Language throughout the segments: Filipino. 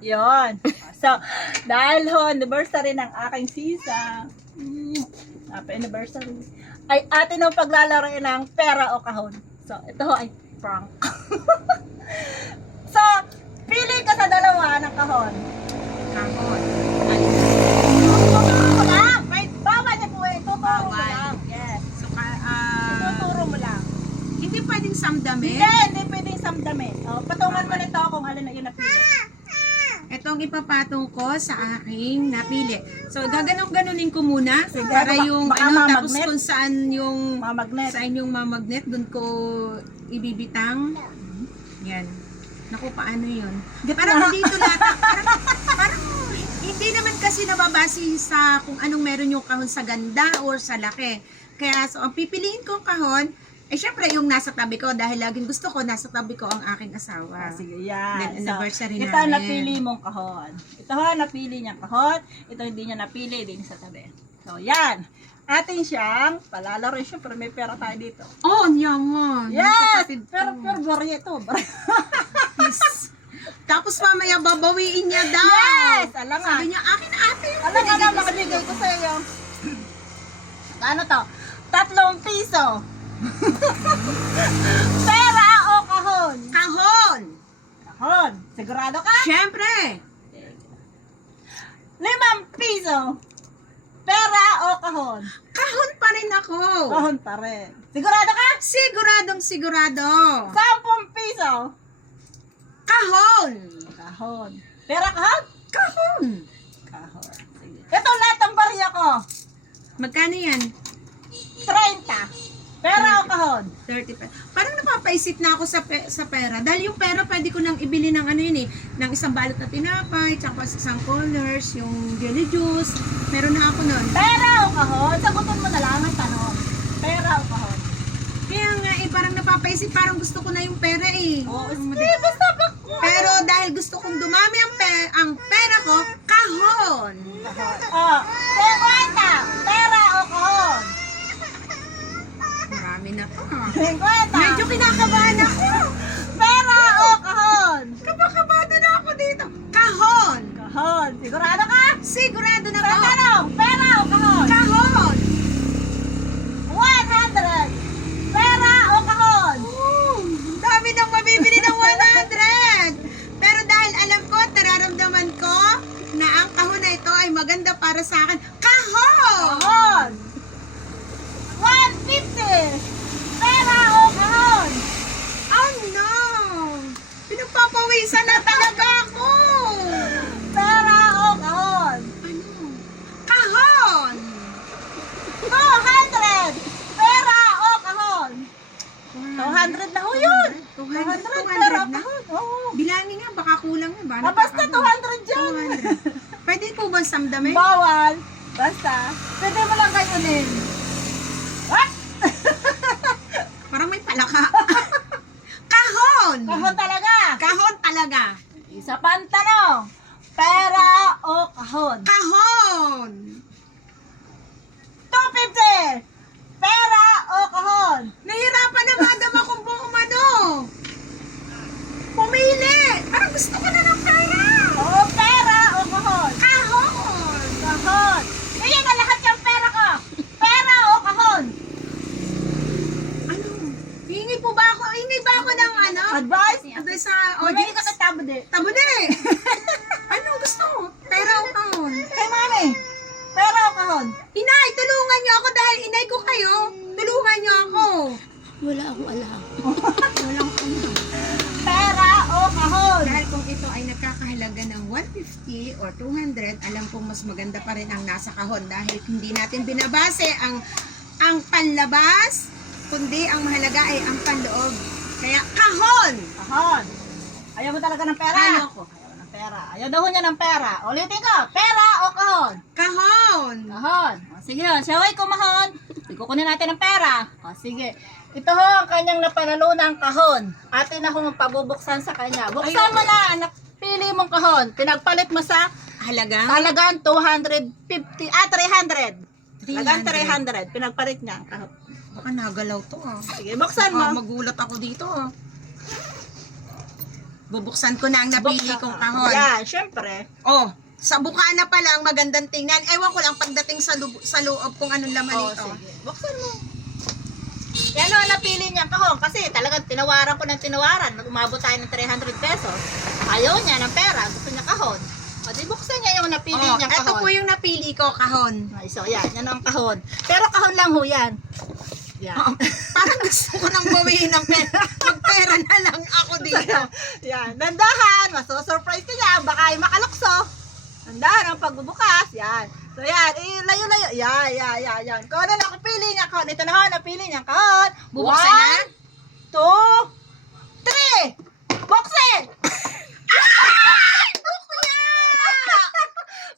Yun. So, dahil ho, anniversary ng aking sisa, happy anniversary, ay atin ang paglalaroin ng pera o kahon. So, ito ho ay prank. So, pili ka sa dalawa ng kahon. Kahon. Tuturo mo lang. May bawal niya po eh. Tuturo mo Bawal. lang. Yes. So, Tuturo mo lang. hindi pwedeng samdami. Hindi pwedeng samdamin. O, patungan mo nito kung alin na yung napili. Itong ipapatong ko sa aking napili. So, gaganong-ganunin ko muna Sige, para baka- yung baka tapos mamagnet. kung saan yung Mamagnet. saan yung mamagnet, doon ko ibibitang. Yan. Naku, paano yun? Parang dito lahat. Parang hindi naman kasi nababase sa kung anong meron yung kahon sa ganda or sa laki. Kaya, so, ang pipiliin kong kahon, syempre yung nasa tabi ko dahil laging gusto ko, nasa tabi ko ang aking asawa. Sige, yan. Then, anniversary ito namin. napili mong kahon. Ito ha, napili niyang kahon. Ito hindi niya napili, din sa tabi. So, yan. Atin siyang palalaro. Siyempre, may pera tayo dito. Oh, ang yaman. Yes! Kapatid ko. Pero barya ito. Yes. Tapos mamaya babawiin niya daw. Yes! Alam nga. Sabi niya, akin na ate. Alam nga na, makabigay ko sa iyo. Ano to? 3 piso. Pera o kahon? Kahon. Kahon. Sigurado ka? Siyempre. 5 piso. Pera o kahon? Kahon pa rin ako. Kahon pa rin. Sigurado ka? Siguradong sigurado. 10 piso. Kahon. Kahon. Pera kahon? Kahon. Kahon. Sige. Ito lahat ang barya ko. Magkano yan? 30. Pera o kahon? 30 pesos. Parang napapaisip na ako sa pera. Dahil yung pera pwede ko nang ibili ng ano yun eh. Ng isang balot na tinapay, tsaka isang colors, yung jelly juice. Meron na ako nun. Pera o kahon? Sagutin mo na lang ang tanong. Pera o kahon? Kaya nga eh, parang napapaisip, parang gusto ko na yung pera eh. Oo, sige, basta ba? Pero dahil gusto kong dumami ang pera ko, kahon. Oh, 50. Pera o kahon? Marami na to. 50. Medyo kinakabahan ako. Pera o kahon? Kabakabado na ako dito. Kahon. Kahon. Sigurado ka? Sigurado na Sa ako. tanong, pera o kahon? Kahon. 100. Pera o kahon? Dami nang mabibili ng 100. Pero dahil alam ko, nararamdaman ko na ang kahon na ito ay maganda para sa akin. Kahon! Kahon. 150. Pera o kahon? Oh no! Pinagpapawisan na talaga ako! Pera o kahon? Ano? Kahon! 200. Pera o kahon? 200 na ho yun. 200 pera o na? kahon? Oo. Bilangin nga, baka kulang nga ba? Ah, basta 200 dyan. 200. Pwede po ba samdami? Bawal. Basta. Pwede mo lang kayunin. What? Parang may palaka. Kahon! Kahon talaga. Kahon talaga. Isa pa ang tanong. Pera o kahon? Kahon! 250. Pera o kahon? Nahirapan na madam akong buong ano. Pumili! Parang gusto ko na ng pera. O pera o kahon? Kahon! Kahon. Iyan na lahat yung pera ko. Pera o kahon? Ano? Hingi po ba ako? Hingi ba ako ng ano? Advice? Advice sa Bumili ka audience? kay Tabo de. Tabo na eh. Ano gusto mo? Pera o kahon? Kay mami. Pera o kahon? Inay, tulungan niyo ako dahil inay ko kayo. Tulungan niyo ako. Wala akong alam. Walang ano. Pera o kahon? Dahil kung ito ay nagkakahalaga ng 150 or 200, alam kong mas maganda pa rin ang nasa kahon dahil hindi natin binabase ang panlabas, kundi ang mahalaga ay ang panloob. Kaya kahon! Kahon. Ayaw mo talaga ng pera? Ayaw ko. Ayaw ng pera. Ayaw daw niya ng pera. Ulitin ko. Pera o kahon? Kahon! Kahon. O, sige, siya ay kumahon. Ikukunin natin ang pera. O, sige. Ito ho ang kanyang napanalunang kahon. Atin ako magpabubuksan sa kanya. Buksan mo na. Napili mong kahon. Pinagpalit mo sa Halaga? halagang 250. 300. Halagang 300. 300. Pinagpalit niya ang kahon. Baka nagalaw to ah. Sige, buksan mo. Magulat ako dito ah. Bubuksan ko na ang napili kong kahon. Yan, syempre. Oh, sa bukana pa lang magandang tingnan. Ewan ko lang pagdating sa loob kung anong laman Oh, nito. sige. Buksan mo. Yan o, napili niyang kahon. Kasi talagang tinawaran ko ng tinawaran. Umabot tayo ng 300 pesos. Ayaw niya ng pera. Gusto niya kahon. O, di buksan niya yung napili Oh, niyang ito kahon. po yung napili ko, kahon. Ay, so, yan. Yan ang kahon. Pero kahon lang ho yan. Yan. Oh, parang gusto ko nang bawiin ng pera. Magpera na lang ako dito. Yan. Dandahan. Maso-surprise ka niya. Baka ay makalukso. Dandahan ang pagbubukas. Yan. So, yan. Layo-layo. Yan. Kung ano na napili niya kahon. Ito na ho, napili niya kahon. Bubuksan na? 1, 2, 3. Buksin!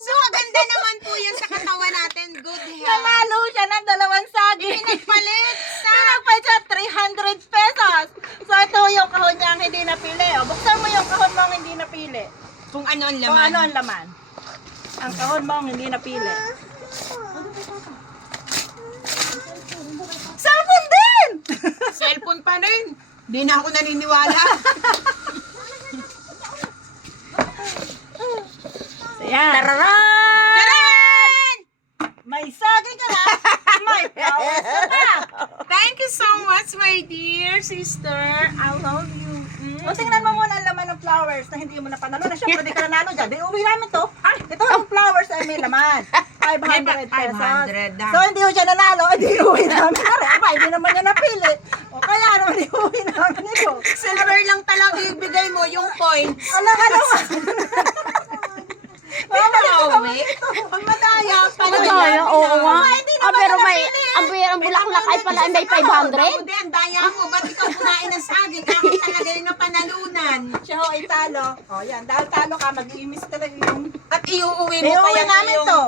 So, maganda naman po yan sa katawan natin. Good health. Nanalo siya ng 2 saging. Pinagpalit sa... Pinagpalit siya 300 pesos. So, ito yung kahon niya ang hindi napili. O, buksan mo yung kahon mo ang hindi napili. Kung ano ang laman. Kung ano ang laman. Ang kahon mo ang hindi napili. Cellphone din! Cellphone pa rin. Di na ako naniniwala. So, yan. Tararan! May saging ka na. May flowers ka na. Thank you so much, my dear sister. I love you. O, tingnan mo muna ang laman ng flowers na hindi mo napanalo. Na syempre, di ka nanalo dyan. Di uwi namin to. Ito ang flowers ay may laman. 500 pesos. 500 daw. So, hindi ko siya nanalo. Hindi uwi namin. Aba, hindi naman niya napili. O, kaya naman di uwi namin ito. Silver lang talaga ibigay mo yung points. Alam ka naman. Pinawi. Pag madaya, Madaya, oo nga. Hindi Ah, naman pero niya may, napili. ang bulaklak ay pala may 500. Hindi, ang daya mo. Ba't ikaw kumain ng saging? Ako talaga yung napanalunan. Siya ho ay talo. O, yan. Dahil talo ka, mag-iimis talaga yung... At iuuwi mo pa Iuwi yan namin yung... to.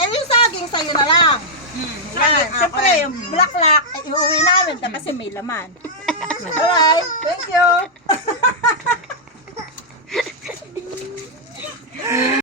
Yung saging sa'yo na lang. Yan. Saging, Siyempre, yung bulaklak, iuwi namin kasi may laman. Alright, thank you.